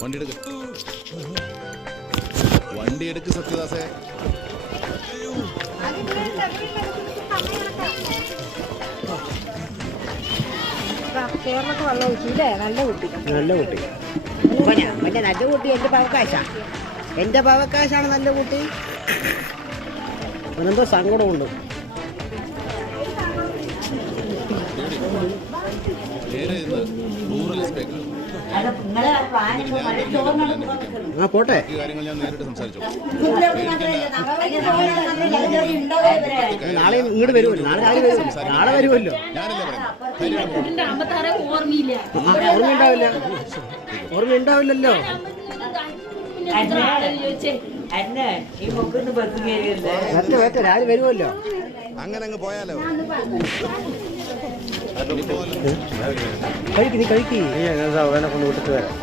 വണ്ടി എടുക്ക് സത്യദാസേ. കേരളത്തിൽ വന്ന കുട്ടിയില്ലേ നല്ല കുട്ടി. നല്ല കുട്ടി മറ്റേ നല്ല കുട്ടി എൻ്റെ പാവക്കാശാണ് നല്ല കുട്ടി. അവനെന്തോ സങ്കടമുണ്ട്. ആ പോട്ടെ. കാര്യങ്ങൾ ഞാൻ നേരിട്ട് സംസാരിച്ചു. നാളെ ഇങ്ങോട്ട് വരുമല്ലോ. നാളെ വരുമല്ലോ. ഓർമ്മയുണ്ടാവില്ലല്ലോ. രാവിലെ വരുമല്ലോ. അങ്ങനെ അങ്ങ് പോയാലോ? കഴിക്ക് നീ കഴിക്ക്. കൊണ്ട് വിട്ടിട്ട് വരാം.